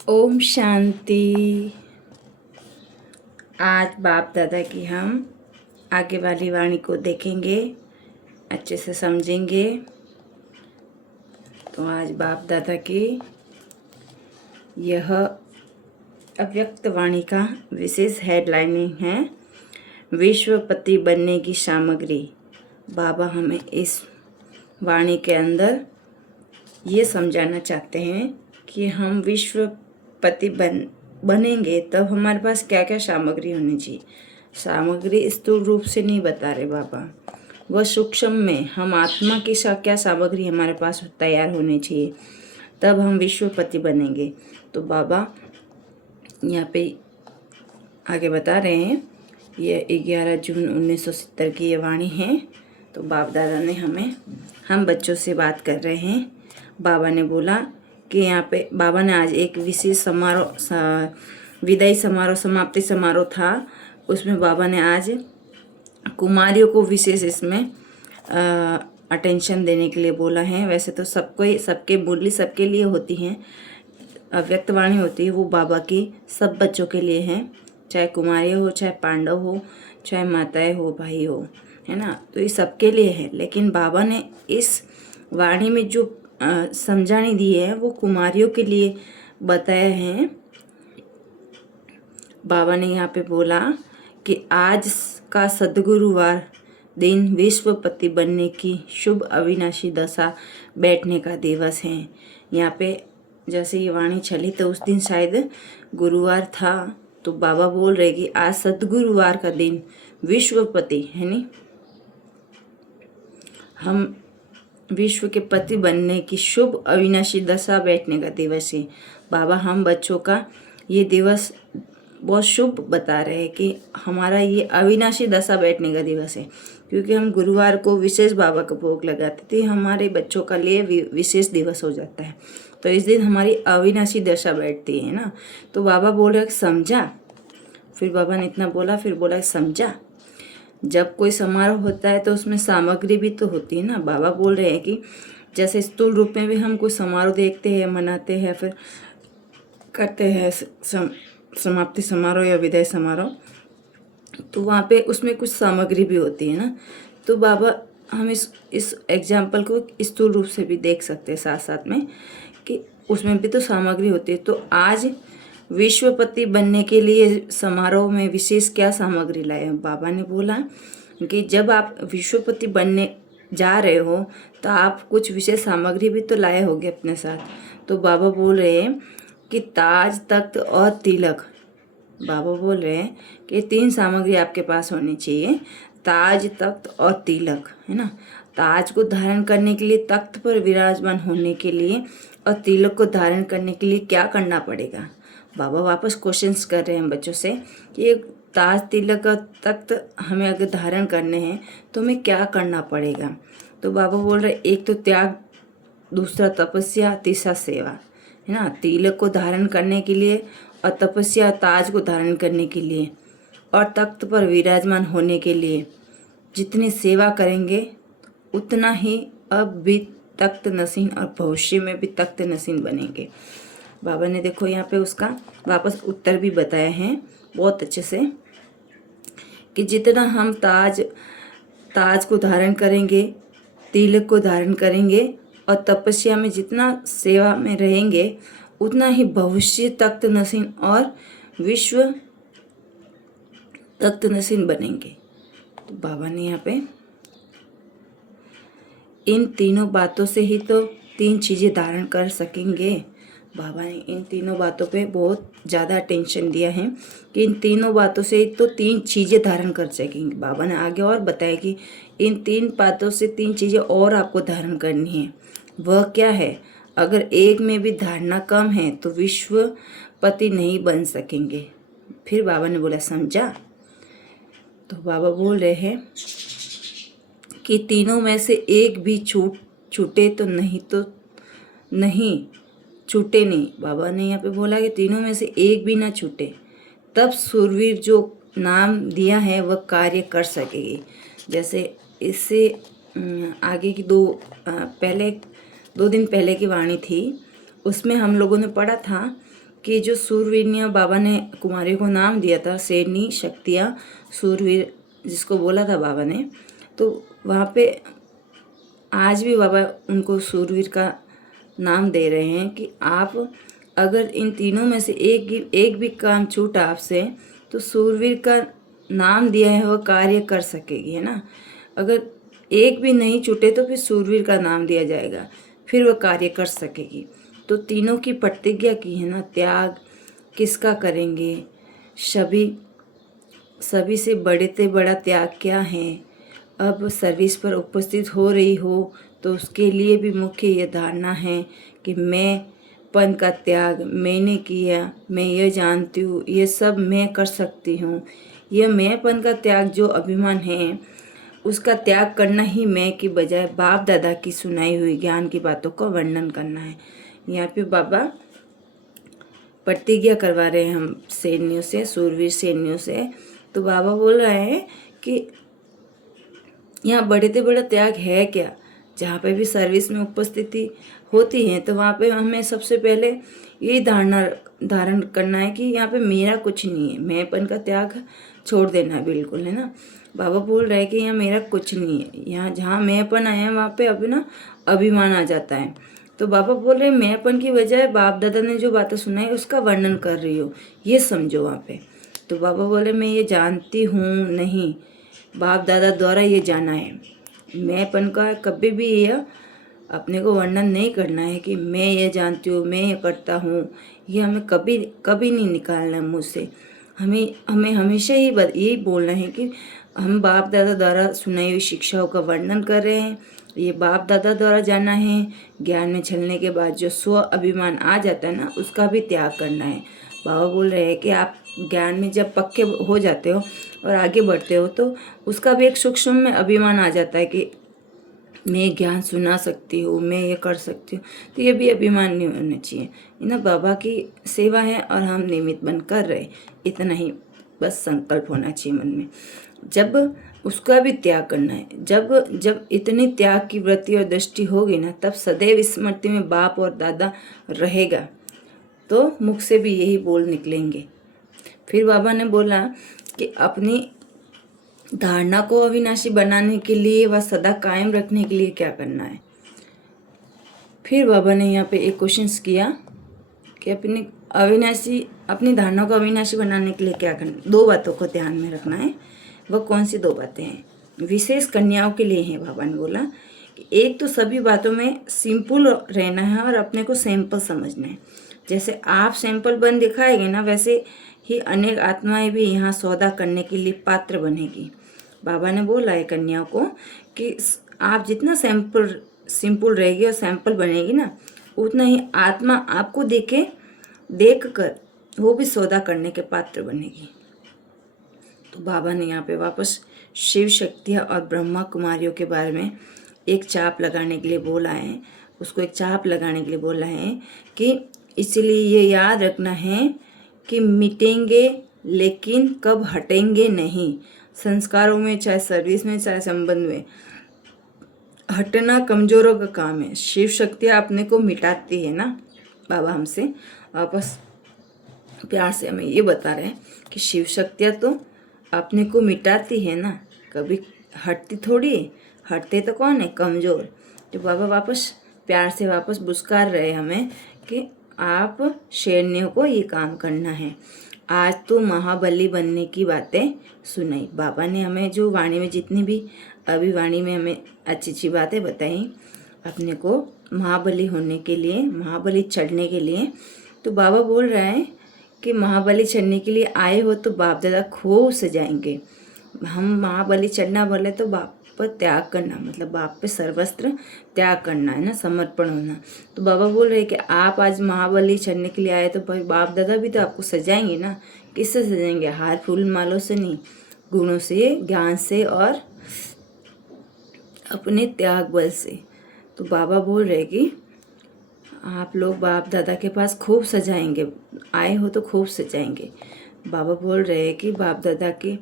ओम शांति। आज बाप दादा की हम आगे वाली वाणी को देखेंगे, अच्छे से समझेंगे। तो आज बाप दादा की यह अव्यक्त वाणी का विशेष हेडलाइनिंग है, विश्वपति बनने की सामग्री। बाबा हमें इस वाणी के अंदर ये समझाना चाहते हैं कि हम विश्वपति बनेंगे तब हमारे पास क्या क्या सामग्री होनी चाहिए। सामग्री स्थूल रूप से नहीं बता रहे बाबा, वह सूक्ष्म में हम आत्मा की क्या सामग्री हमारे पास तैयार होनी चाहिए, तब हम विश्वपति बनेंगे। तो बाबा यहाँ पे आगे बता रहे हैं, यह 11 जून 1970 की ये वाणी है। तो बाप दादा ने हम बच्चों से बात कर रहे हैं। बाबा ने बोला कि यहाँ पे बाबा ने आज एक विशेष समारोह, विदाई समारोह, समाप्ति समारोह था, उसमें बाबा ने आज कुमारियों को विशेष इसमें अटेंशन देने के लिए बोला है। वैसे तो सबको सबके बोली सबके लिए होती हैं, अव्यक्त वाणी होती है, वो बाबा की सब बच्चों के लिए है, चाहे कुमारी हो, चाहे पांडव हो, चाहे माताएं हो, भाई हो, है ना। तो ये सबके लिए है। लेकिन बाबा ने इस वाणी में जो समझानी दी है वो कुमारियों के लिए बताया है। बाबा ने यहाँ पे बोला कि आज का सद्गुरुवार दिन विश्वपति बनने की शुभ अविनाशी दशा बैठने का दिवस है। यहाँ पे जैसे ये वाणी चली तो उस दिन शायद गुरुवार था, तो बाबा बोल रहे कि आज सद्गुरुवार का दिन विश्वपति है नी, हम विश्व के पति बनने की शुभ अविनाशी दशा बैठने का दिवस है। बाबा हम बच्चों का ये दिवस बहुत शुभ बता रहे हैं कि हमारा ये अविनाशी दशा बैठने का दिवस है, क्योंकि हम गुरुवार को विशेष बाबा का भोग लगाते थे, हमारे बच्चों का लिए विशेष दिवस हो जाता है। तो इस दिन हमारी अविनाशी दशा बैठती है ना। तो बाबा बोल रहे समझा, फिर बाबा ने इतना बोला, फिर बोला समझा। जब कोई समारोह होता है तो उसमें सामग्री भी तो होती है ना। बाबा बोल रहे हैं कि जैसे स्थूल रूप में भी हम कोई समारोह देखते हैं, मनाते हैं, फिर करते हैं समाप्ति समारोह या विदाई समारोह, तो वहाँ पे उसमें कुछ सामग्री भी होती है ना। तो बाबा हम इस एग्जाम्पल को स्थूल रूप से भी देख सकते हैं साथ साथ में कि उसमें भी तो सामग्री होती है। तो आज विश्वपति बनने के लिए समारोह में विशेष क्या सामग्री लाए हैं। बाबा ने बोला कि जब आप विश्वपति बनने जा रहे हो तो आप कुछ विशेष सामग्री भी तो लाए होगे अपने साथ। तो बाबा बोल रहे हैं कि ताज, तख्त और तिलक। बाबा बोल रहे हैं कि 3 सामग्री आपके पास होनी चाहिए, ताज, तख्त और तिलक, है ना। ताज को धारण करने के लिए, तख्त पर विराजमान होने के लिए और तिलक को धारण करने के लिए क्या करना पड़ेगा। बाबा वापस क्वेश्चंस कर रहे हैं बच्चों से कि ताज, तिलक और तख्त हमें अगर धारण करने हैं तो हमें क्या करना पड़ेगा। तो बाबा बोल रहे एक तो त्याग, दूसरा तपस्या, तीसरा सेवा, है ना। तिलक को धारण करने के लिए और तपस्या, ताज को धारण करने के लिए और तख्त पर विराजमान होने के लिए जितनी सेवा करेंगे उतना ही अब भी तख्त नसीन और भविष्य में भी तख्त नसीन बनेंगे। बाबा ने देखो यहाँ पे उसका वापस उत्तर भी बताया है बहुत अच्छे से कि जितना हम ताज को धारण करेंगे, तिलक को धारण करेंगे और तपस्या में जितना सेवा में रहेंगे उतना ही भविष्य तख्त नसीन और विश्व तख्त नसीन बनेंगे। तो बाबा ने यहाँ पे इन तीनों बातों से ही तो 3 चीज़ें धारण कर सकेंगे। बाबा ने इन तीनों बातों पे बहुत ज़्यादा अटेंशन दिया है कि इन तीनों बातों से तो 3 चीज़ें धारण कर सकेंगे। बाबा ने आगे और बताया कि इन 3 बातों से 3 चीज़ें और आपको धारण करनी है। वह क्या है, अगर एक में भी धारणा कम है तो विश्वपति नहीं बन सकेंगे। फिर बाबा ने बोला समझा। तो बाबा बोल रहे हैं कि तीनों में से एक भी छूटे तो नहीं छूटे नहीं। बाबा ने यहाँ पे बोला कि तीनों में से एक भी ना छूटे, तब सूरवीर जो नाम दिया है वह कार्य कर सकेगी। जैसे इससे आगे की 2 दिन पहले की वाणी थी, उसमें हम लोगों ने पढ़ा था कि जो सूरवीरनियाँ बाबा ने कुमारियों को नाम दिया था, शेरनी, शक्तियाँ, सूरवीर जिसको बोला था बाबा ने, तो वहाँ पे आज भी बाबा उनको सूरवीर का नाम दे रहे हैं कि आप अगर इन तीनों में से एक भी काम छूटा आपसे तो सूरवीर का नाम दिया है वह कार्य कर सकेगी, है ना। अगर एक भी नहीं छूटे तो फिर सूरवीर का नाम दिया जाएगा, फिर वह कार्य कर सकेगी। तो तीनों की प्रतिज्ञा की है ना, त्याग किसका करेंगे, सभी से बड़ा त्याग क्या है। अब सर्विस पर उपस्थित हो रही हो तो उसके लिए भी मुख्य ये धारणा है कि मैं पन का त्याग मैंने किया, मैं ये जानती हूँ ये सब मैं कर सकती हूँ। यह मैंपन का त्याग जो अभिमान है उसका त्याग करना ही मैं की बजाय बाप दादा की सुनाई हुई ज्ञान की बातों का वर्णन करना है। यहाँ पे बाबा प्रतिज्ञा करवा रहे हैं हम सैन्यों से, सूरवीर सैन्यों से। तो बाबा बोल रहे हैं कि यहाँ बड़े से बड़ा त्याग है क्या। जहाँ पे भी सर्विस में उपस्थिति होती है तो वहाँ पे हमें सबसे पहले यही धारण करना है कि यहाँ पे मेरा कुछ नहीं है, मैंपन का त्याग छोड़ देना है बिल्कुल, है ना। बाबा बोल रहे हैं कि यहाँ मेरा कुछ नहीं है। यहाँ जहाँ मैंपन आया है वहाँ पे अभी ना अभिमान आ जाता है। तो बाबा बोल रहे हैं मैंपन की बजाय बाप दादा ने जो बातें सुनाई उसका वर्णन कर रही हो, ये समझो वहाँ पे। तो बाबा बोले मैं ये जानती हूँ नहीं, बाप दादा द्वारा ये जाना है। मैंपन का कभी भी यह अपने को वर्णन नहीं करना है कि मैं ये जानती हूँ, मैं ये करता हूँ। ये हमें कभी कभी नहीं निकालना है मुँह से। हमें हमेशा ही यही बोलना है कि हम बाप दादा द्वारा सुनाई हुई शिक्षाओं का वर्णन कर रहे हैं, ये बाप दादा द्वारा जाना है। ज्ञान में चलने के बाद जो स्व अभिमान आ जाता है ना, उसका भी त्याग करना है। बाबा बोल रहे हैं कि आप ज्ञान में जब पक्के हो जाते हो और आगे बढ़ते हो तो उसका भी एक सूक्ष्म में अभिमान आ जाता है कि मैं ज्ञान सुना सकती हूँ, मैं ये कर सकती हूँ। तो ये भी अभिमान नहीं होना चाहिए, ना। बाबा की सेवा है और हम निमित्त बन कर रहे, इतना ही बस संकल्प होना चाहिए मन में। जब उसका भी त्याग करना है, जब इतनी त्याग की वृत्ति और दृष्टि होगी ना, तब सदैव स्मृति में बाप और दादा रहेगा। तो मुख से भी यही बोल निकलेंगे। फिर बाबा ने बोला कि अपनी धारणा को अविनाशी बनाने के लिए व सदा कायम रखने के लिए क्या करना है। फिर बाबा ने यहाँ पे एक क्वेश्चन किया कि अपनी धारणा को अविनाशी बनाने के लिए क्या करना। दो बातों को ध्यान में रखना है। वह कौन सी दो बातें हैं, विशेष कन्याओं के लिए हैं। बाबा ने बोला कि एक तो सभी बातों में सिंपल रहना है और अपने को सैंपल समझना है। जैसे आप सैंपल बन दिखाएंगे ना, वैसे ही अनेक आत्माएं भी यहाँ सौदा करने के लिए पात्र बनेगी। बाबा ने बोला है कन्याओं को कि आप जितना सिंपल रहेगी और सैंपल बनेगी ना, उतना ही आत्मा आपको देख कर वो भी सौदा करने के पात्र बनेगी। तो बाबा ने यहाँ पे वापस शिव शक्तियाँ और ब्रह्मा कुमारियों के बारे में एक चाप लगाने के लिए बोला है, उसको एक चाप लगाने के लिए बोला है कि इसलिए ये याद रखना है कि मिटेंगे लेकिन कब हटेंगे नहीं। संस्कारों में, चाहे सर्विस में, चाहे संबंध में, हटना कमजोरों का काम है। शिव शक्तियाँ अपने को मिटाती है ना। बाबा हमसे वापस प्यार से हमें ये बता रहे हैं कि शिव शक्तियाँ तो अपने को मिटाती है ना, कभी हटती थोड़ी है। हटते तो कौन है, कमज़ोर। तो बाबा वापस प्यार से वापस बुस्कार रहे हमें कि आप शेरनियों को ये काम करना है। आज तो महाबली बनने की बातें सुनाई। बाबा ने हमें जो वाणी में जितनी भी अभी वाणी में हमें अच्छी अच्छी बातें बताई अपने को महाबली होने के लिए, महाबली चढ़ने के लिए। तो बाबा बोल रहे हैं कि महाबली चढ़ने के लिए आए हो तो बाप दादा खूब सजाएंगे। हम महाबली चढ़ना बोले तो बाप पर त्याग करना, मतलब बाप पे सर्वस्त्र त्याग करना है ना, समर्पण होना। तो बाबा बोल रहे हैं कि आप आज महाबली चढ़ने के लिए आए तो भाई बाप दादा भी तो आपको सजाएंगे ना। किससे सजाएंगे, हार फूल मालों से नहीं, गुणों से, ज्ञान से और अपने त्याग बल से। तो बाबा बोल रहे कि आप लोग बाप दादा के पास खूब सजाएंगे, आए हो तो खूब सजाएंगे। बाबा बोल रहे हैं कि बाप दादा के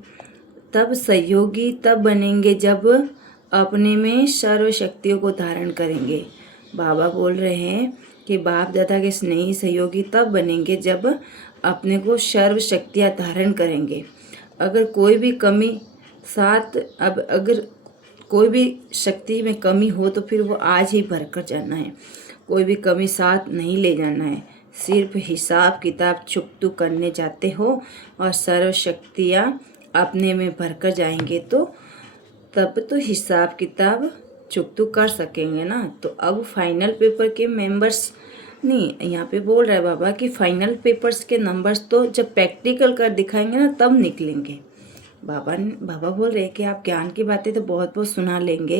तब सहयोगी तब बनेंगे जब अपने में सर्व शक्तियों को धारण करेंगे। बाबा बोल रहे हैं कि बाप दादा के स्नेही सहयोगी तब बनेंगे जब अपने को सर्व शक्तियाँ धारण करेंगे। अगर कोई भी शक्ति में कमी हो तो फिर वो आज ही भरकर जाना है। कोई भी कमी साथ नहीं ले जाना है। सिर्फ हिसाब किताब चुकतू करने जाते हो और सर्व शक्तियाँ अपने में भरकर जाएंगे तो तब तो हिसाब किताब चुकतू कर सकेंगे ना। तो अब फाइनल पेपर के मेंबर्स नहीं, यहाँ पे बोल रहा है बाबा कि फाइनल पेपर्स के नंबर्स तो जब प्रैक्टिकल कर दिखाएंगे ना तब निकलेंगे। बाबा बोल रहे हैं कि आप ज्ञान की बातें तो बहुत बहुत सुना लेंगे,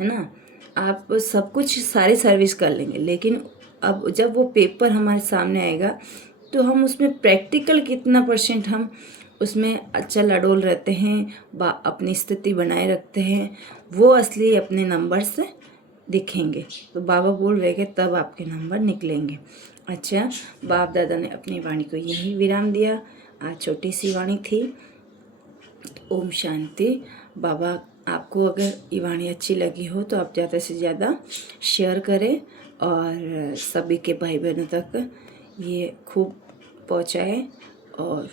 है ना, आप सब कुछ सारी सर्विस कर लेंगे, लेकिन अब जब वो पेपर हमारे सामने आएगा तो हम उसमें प्रैक्टिकल कितना % हम उसमें अचल अडोल रहते हैं, अपनी स्थिति बनाए रखते हैं, वो असली अपने नंबर से दिखेंगे। तो बाबा बोल रहे हैं तब आपके नंबर निकलेंगे। अच्छा, बाप दादा ने अपनी वाणी को यही विराम दिया। आज छोटी सी वाणी थी। ओम शांति। बाबा, आपको अगर ये वाणी अच्छी लगी हो तो आप ज़्यादा से ज़्यादा शेयर करें और सभी के भाई बहनों तक ये खूब पहुँचाएं। और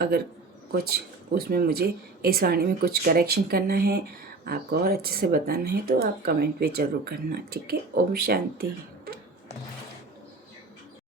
अगर कुछ उसमें मुझे इस वाणी में कुछ करेक्शन करना है, आपको और अच्छे से बताना है तो आप कमेंट पे ज़रूर करना, ठीक है। ओम शांति।